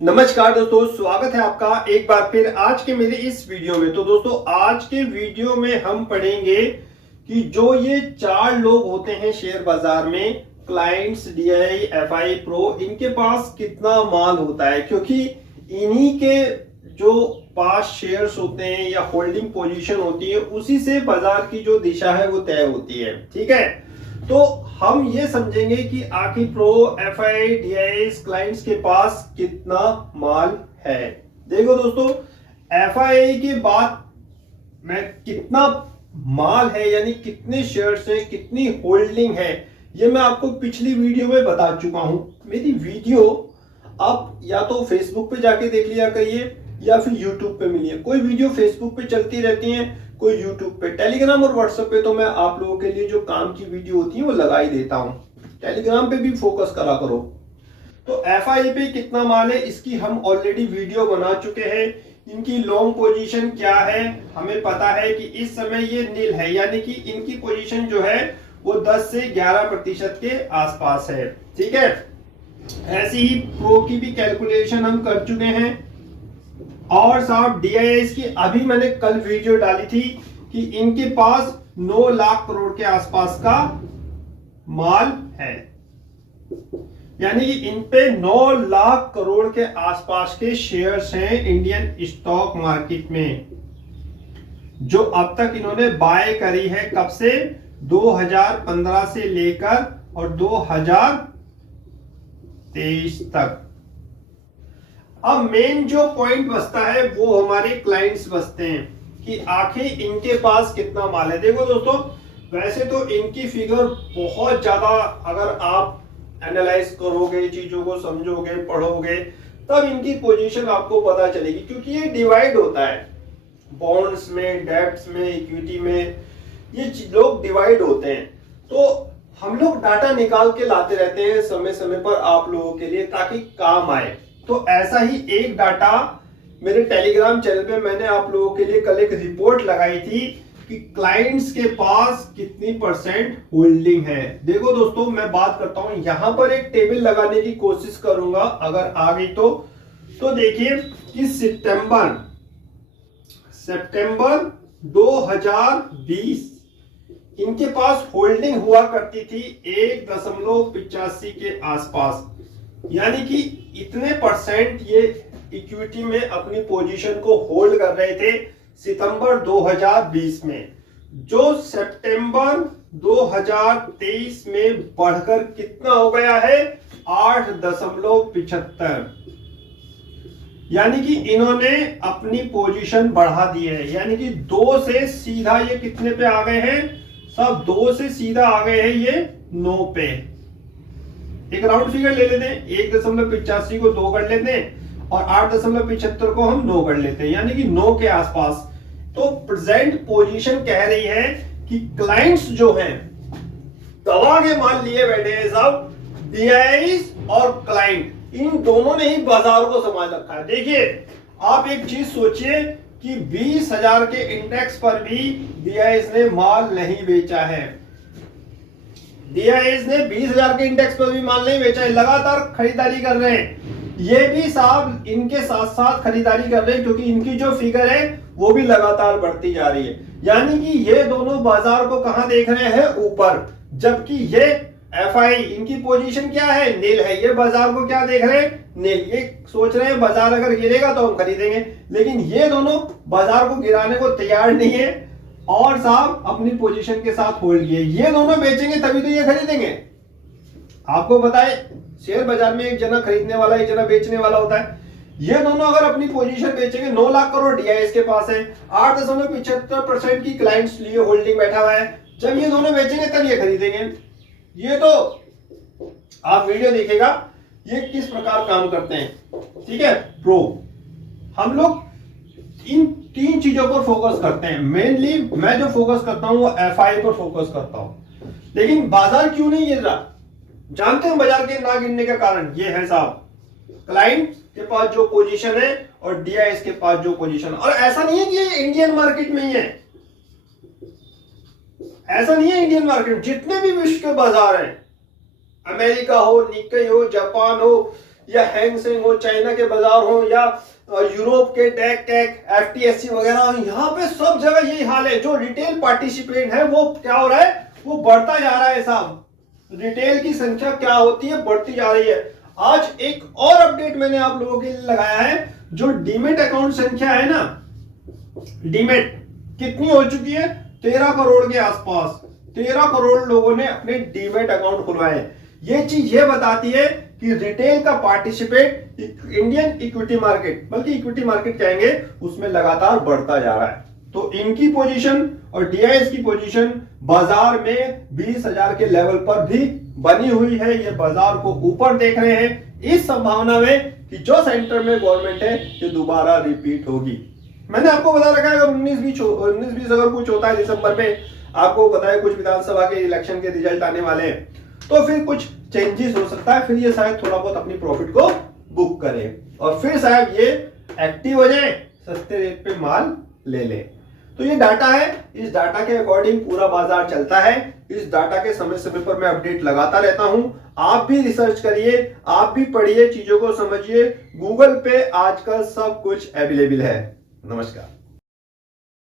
नमस्कार दोस्तों, स्वागत है आपका एक बार फिर आज के मेरे इस वीडियो में। तो दोस्तों आज के वीडियो में हम पढ़ेंगे कि जो ये चार लोग होते हैं शेयर बाजार में, क्लाइंट्स, डीआई, एफआई, प्रो, इनके पास कितना माल होता है, क्योंकि इन्हीं के जो पास शेयर्स होते हैं या होल्डिंग पोजीशन होती है उसी से बाजार की जो दिशा है वो तय होती है। ठीक है, तो हम ये समझेंगे कि आखिर प्रो, एफआई, डीआई क्लाइंट्स के पास कितना माल है। देखो दोस्तों, एफआई के बाद में कितना माल है यानी कितने शेयर्स हैं, कितनी होल्डिंग है, ये मैं आपको पिछली वीडियो में बता चुका हूं। मेरी वीडियो आप या तो फेसबुक पे जाके देख लिया करिए या फिर यूट्यूब पे मिलिए। कोई वीडियो फेसबुक पे चलती रहती है, कोई यूट्यूब पे, टेलीग्राम और व्हाट्सएप पे तो मैं आप लोगों के लिए जो काम की वीडियो होती है वो लगा ही देता हूं। टेलीग्राम पे भी फोकस करा करो। तो एफआई पे कितना माल है इसकी हम ऑलरेडी वीडियो बना चुके हैं। इनकी लॉन्ग पोजीशन क्या है हमें पता है कि इस समय ये नील है, यानी कि इनकी पोजीशन जो है वो 10 से 11% के आसपास है। ठीक है, ऐसी ही प्रो की भी कैलकुलेशन हम कर चुके हैं। और साहब डीआईएस की अभी मैंने कल वीडियो डाली थी कि इनके पास 9 लाख करोड़ के आसपास का माल है, यानी कि इन पे 9 लाख करोड़ के आसपास के शेयर्स हैं इंडियन स्टॉक मार्केट में, जो अब तक इन्होंने बाय करी है। कब से? 2015 से लेकर और 2023 तक। अब मेन जो पॉइंट बचता है वो हमारे क्लाइंट्स बचते हैं कि आखिर इनके पास कितना माल है। देखो दोस्तों, वैसे तो इनकी फिगर बहुत ज्यादा, अगर आप एनालाइज करोगे, चीजों को समझोगे, पढ़ोगे, तब इनकी पोजीशन आपको पता चलेगी, क्योंकि ये डिवाइड होता है बॉन्ड्स में, डेब्ट्स में, इक्विटी में, ये लोग डिवाइड होते हैं। तो हम लोग डाटा निकाल के लाते रहते हैं समय समय पर आप लोगों के लिए, ताकि काम आए। तो ऐसा ही एक डाटा मेरे टेलीग्राम चैनल पे मैंने आप लोगों के लिए कल एक रिपोर्ट लगाई थी कि क्लाइंट्स के पास कितनी परसेंट होल्डिंग है। देखो दोस्तों, मैं बात करता हूं, यहां पर एक टेबल लगाने की कोशिश करूंगा, अगर आ गई तो देखिए कि सितंबर 2020 इनके पास होल्डिंग हुआ करती थी 1.85 के आसपास, यानी कि इतने परसेंट ये इक्विटी में अपनी पोजीशन को होल्ड कर रहे थे सितंबर 2020 में, जो सितंबर 2023 में बढ़कर कितना हो गया है? 8.75, यानी कि इन्होंने अपनी पोजीशन बढ़ा दी है। यानी कि 2 से सीधा ये कितने पे आ गए हैं? सब 2 से सीधा आ गए हैं ये 9 पे। एक राउंड फिगर ले लेते हैं, 1.85 को 2 कर लेते हैं और 8.75 को हम 9 कर लेते हैं, यानी कि 9 के आसपास। तो प्रेजेंट पोजीशन कह रही है कि क्लाइंट्स जो हैं दबा के माल लिए बैठे हैं सब, डीआईज और क्लाइंट, इन दोनों ने ही बाजार को संभाल रखा है। देखिए, आप एक चीज सोचिए कि 20,000 के इंडेक्स पर भी डीआईज ने माल नहीं बेचा है। डीआईएस ने 20,000 के इंडेक्स पर भी माल नहीं बेचा है, लगातार खरीदारी कर रहे हैं। ये भी साहब इनके साथ साथ खरीदारी कर रहे हैं, क्योंकि इनकी जो फिगर है वो भी लगातार बढ़ती जा रही है। यानी कि ये दोनों बाजार को कहां देख रहे हैं? ऊपर। जबकि ये एफआई, इनकी पोजीशन क्या है? नील है। ये बाजार को क्या देख रहे हैं? नील। ये सोच रहे हैं बाजार अगर गिरेगा तो हम खरीदेंगे, लेकिन ये दोनों बाजार को गिराने को तैयार नहीं है और साहब अपनी पोजीशन के साथ होल्ड किए। ये दोनों बेचेंगे तभी तो ये खरीदेंगे। आपको पता है शेयर बाजार में एक जना खरीदने वाला, एक जना बेचने वाला होता है। ये दोनों अगर अपनी पोजीशन बेचेंगे, 9 लाख करोड़ डीआईएस के पास है, 8.75% की क्लाइंट्स लिए होल्डिंग बैठा हुआ है। जब ये दोनों बेचेंगे तब ये खरीदेंगे। ये तो आप वीडियो देखिएगा ये किस प्रकार काम करते हैं। ठीक है, प्रो, हम लोग इन 3 चीजों पर फोकस करते हैं। मेनली मैं जो फोकस करता हूं वो एफआई पर फोकस करता हूं। लेकिन बाजार क्यों नहीं गिर रहा? जानते हैं बाजार के ना गिरने का कारण ये है साहब, क्लाइंट के पास जो पोजीशन है और डीआईएस के पास जो पोजीशन। और ऐसा नहीं है कि ये इंडियन मार्केट में ही है, ऐसा नहीं है। इंडियन मार्केट जितने भी विश्व के बाजार हैं, अमेरिका हो, निक्केई हो, जापान हो, या हैंगसेंग हो, चाइना के बाजार हो, या यूरोप के डैक कैक एफटीएससी वगैरह, यहाँ पे सब जगह यही हाल है। जो रिटेल पार्टिसिपेंट है वो क्या हो रहा है, वो बढ़ता जा रहा है साहब। रिटेल की संख्या क्या होती है, बढ़ती जा रही है। आज एक और अपडेट मैंने आप लोगों के लिए लगाया है। जो डीमेट अकाउंट संख्या है ना, डीमेट कितनी हो चुकी है, 13 करोड़ के आसपास। 13 करोड़ लोगों ने अपने डीमेट अकाउंट खुलवाए। ये चीज ये बताती है कि रिटेल का पार्टिसिपेट इंडियन इक्विटी मार्केट, बल्कि इक्विटी मार्केट कहेंगे, उसमें लगातार बढ़ता जा रहा है। तो इनकी पोजीशन और डीआईएस की पोजीशन बाजार में 20,000 के लेवल पर भी बनी हुई है। ये बाजार को ऊपर देख रहे हैं, इस संभावना में कि जो सेंटर में गवर्नमेंट है ये दोबारा रिपीट होगी। मैंने आपको बता रखा है, अगर 19-20 अगर कुछ होता है दिसंबर में, आपको पता है कुछ विधानसभा के इलेक्शन के रिजल्ट आने वाले हैं, तो फिर कुछ चेंजेस हो सकता है। फिर ये शायद थोड़ा बहुत अपनी प्रॉफिट को बुक करें और फिर शायद ये एक्टिव हो जाए, सस्ते रेट पे माल ले ले। तो ये डाटा है, इस डाटा के अकॉर्डिंग पूरा बाजार चलता है। इस डाटा के समय समय पर मैं अपडेट लगाता रहता हूं। आप भी रिसर्च करिए, आप भी पढ़िए, चीजों को समझिए। गूगल पे आजकल सब कुछ अवेलेबल है। नमस्कार।